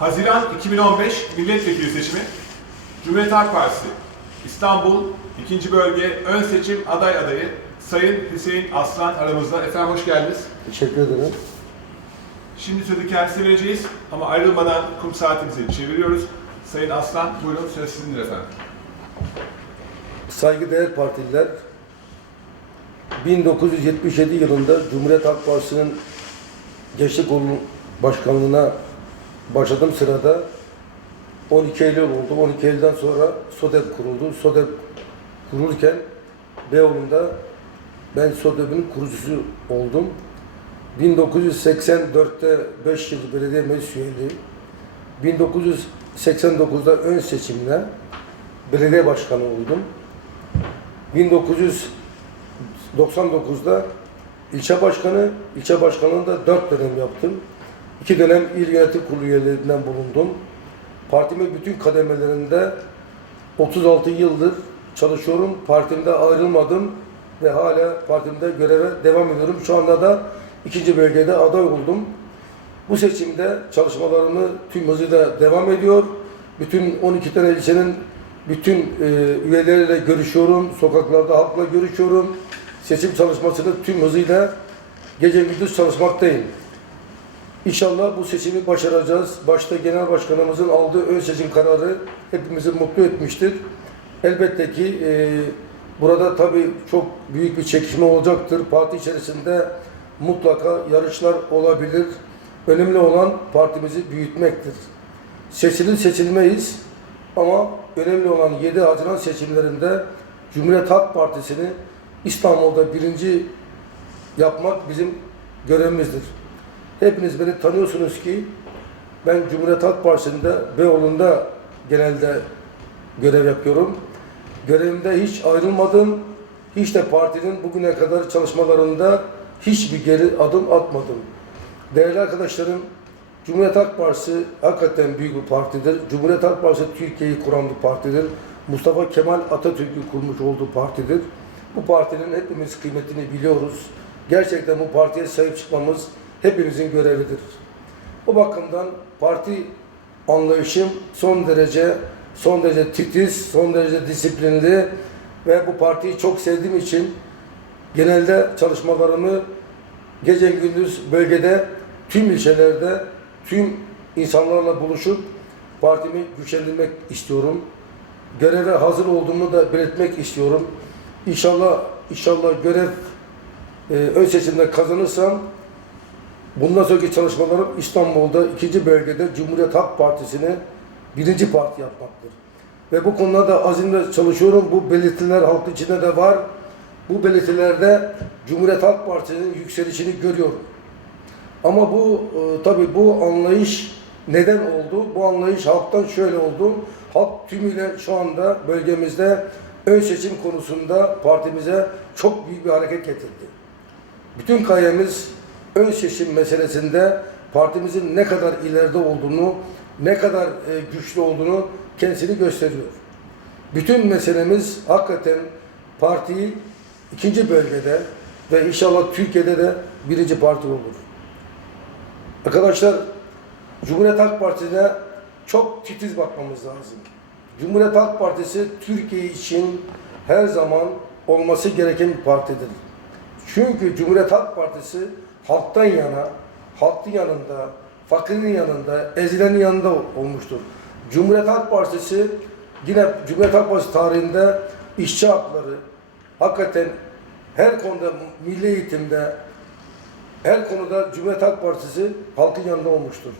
Haziran 2015 milletvekili seçimi. Cumhuriyet Halk Partisi İstanbul 2. Bölge Ön Seçim Aday Adayı Sayın Hüseyin Aslan aramızda. Efendim hoş geldiniz. Teşekkür ederim. Şimdi sözü kendisine vereceğiz ama ayrılmadan kum saatimizi çeviriyoruz. Sayın Aslan buyurun söz sizindir efendim. Saygıdeğer partililer, 1977 yılında Cumhuriyet Halk Partisi'nin Gençlik Kolu Başkanlığı'na başladığım sırada 12 Eylül oldu. 12 Eylül'den sonra SODEP kuruldu. SODEP kurulurken Beyoğlu'nda ben SODEP'in kurucusu oldum. 1984'te 5 yıl belediye meclis üyeliği, 1989'da ön seçimle belediye başkanı oldum. 1999'da ilçe başkanı, ilçe başkanlığında 4 dönem yaptım. 2 dönem il yönetim kurulu üyelerinden bulundum. Partimin bütün kademelerinde 36 yıldır çalışıyorum. Partimde ayrılmadım ve hala partimde göreve devam ediyorum. Şu anda da ikinci bölgede aday oldum. Bu seçimde çalışmalarımı tüm hızıyla devam ediyor. Bütün 12 tane ilçenin bütün e, üyeleriyle görüşüyorum. Sokaklarda halkla görüşüyorum. Seçim çalışmasını tüm hızıyla gece gündüz çalışmaktayım. İnşallah bu seçimi başaracağız. Başta Genel Başkanımızın aldığı ön seçim kararı hepimizi mutlu etmiştir. Elbette ki e, burada tabii çok büyük bir çekişme olacaktır. Parti içerisinde mutlaka yarışlar olabilir. Önemli olan partimizi büyütmektir. Seçilir seçilmeyiz ama önemli olan 7 Haziran seçimlerinde Cumhuriyet Halk Partisi'ni İstanbul'da birinci yapmak bizim görevimizdir. Hepiniz beni tanıyorsunuz ki ben Cumhuriyet Halk Partisi'nde Beyoğlu'nda genelde görev yapıyorum. Görevimde hiç ayrılmadım. Hiç de partinin bugüne kadar çalışmalarında hiçbir geri adım atmadım. Değerli arkadaşlarım, Cumhuriyet Halk Partisi hakikaten büyük bir partidir. Cumhuriyet Halk Partisi Türkiye'yi kuran bir partidir. Mustafa Kemal Atatürk'ün kurmuş olduğu partidir. Bu partinin hepimiz kıymetini biliyoruz. Gerçekten bu partiye sahip çıkmamız hepimizin görevidir. O bakımdan parti anlayışım son derece son derece titiz, son derece disiplinli ve bu partiyi çok sevdiğim için genelde çalışmalarımı gece gündüz bölgede tüm ilçelerde tüm insanlarla buluşup partimi güçlendirmek istiyorum. Göreve hazır olduğumu da belirtmek istiyorum. İnşallah inşallah görev e, ön seçimde kazanırsam bundan sonraki çalışmalarım İstanbul'da ikinci bölgede Cumhuriyet Halk Partisi'ni birinci parti yapmaktır. Ve bu konuda da azimle çalışıyorum. Bu belirtiler halk içinde de var. Bu belirtilerde Cumhuriyet Halk Partisi'nin yükselişini görüyorum. Ama bu e, tabii bu anlayış neden oldu? Bu anlayış halktan şöyle oldu. Halk tümüyle şu anda bölgemizde ön seçim konusunda partimize çok büyük bir hareket getirdi. Bütün gayemiz ön seçim meselesinde partimizin ne kadar ileride olduğunu, ne kadar e, güçlü olduğunu kendisini gösteriyor. Bütün meselemiz hakikaten partiyi ikinci bölgede ve inşallah Türkiye'de de birinci parti olur. Arkadaşlar Cumhuriyet Halk Partisi'ne çok titiz bakmamız lazım. Cumhuriyet Halk Partisi Türkiye için her zaman olması gereken bir partidir. Çünkü Cumhuriyet Halk Partisi halktan yana, halkın yanında, fakirin yanında, ezilenin yanında olmuştur. Cumhuriyet Halk Partisi yine Cumhuriyet Halk Partisi tarihinde işçi hakları, hakikaten her konuda milli eğitimde, her konuda Cumhuriyet Halk Partisi halkın yanında olmuştur.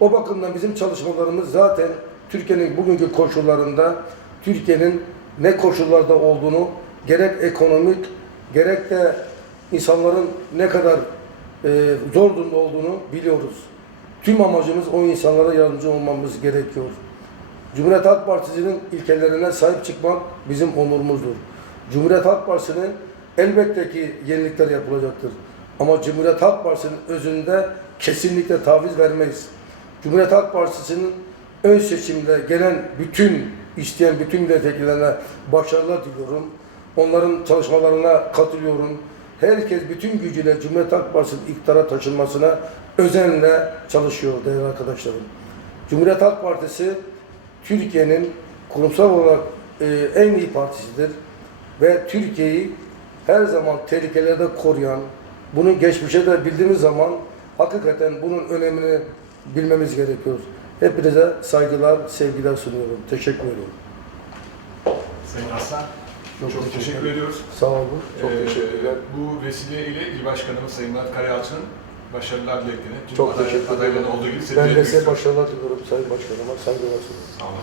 O bakımdan bizim çalışmalarımız zaten Türkiye'nin bugünkü koşullarında Türkiye'nin ne koşullarda olduğunu gerek ekonomik gerek de insanların ne kadar e, zor durumda olduğunu biliyoruz. Tüm amacımız o insanlara yardımcı olmamız gerekiyor. Cumhuriyet Halk Partisi'nin ilkelerine sahip çıkmak bizim onurumuzdur. Cumhuriyet Halk Partisi'nin elbette ki yenilikler yapılacaktır. Ama Cumhuriyet Halk Partisi'nin özünde kesinlikle taviz vermeyiz. Cumhuriyet Halk Partisi'nin ön seçimde gelen bütün isteyen bütün milletvekillerine başarılar diliyorum. Onların çalışmalarına katılıyorum. Herkes bütün gücüyle Cumhuriyet Halk Partisi'nin iktidara taşınmasına özenle çalışıyor değerli arkadaşlarım. Cumhuriyet Halk Partisi Türkiye'nin kurumsal olarak e, en iyi partisidir ve Türkiye'yi her zaman tehlikelerde koruyan, bunu geçmişe de bildiğimiz zaman hakikaten bunun önemini bilmemiz gerekiyor. Hepinize saygılar, sevgiler sunuyorum. Teşekkür ediyorum. Sayın Aslan, Çok çok, teşekkür teşekkür ediyoruz. Sağ olun. Çok Ee, teşekkürler. Bu vesileyle İl Başkanımız Sayın Murat Karayalçı'nın başarılar dileklerini, Çok aday- teşekkür ederim. adayların olduğu gibi Ben de size başarılar diliyorum Sayın Başkanıma. Saygılar sunuyorum. Sağ olun.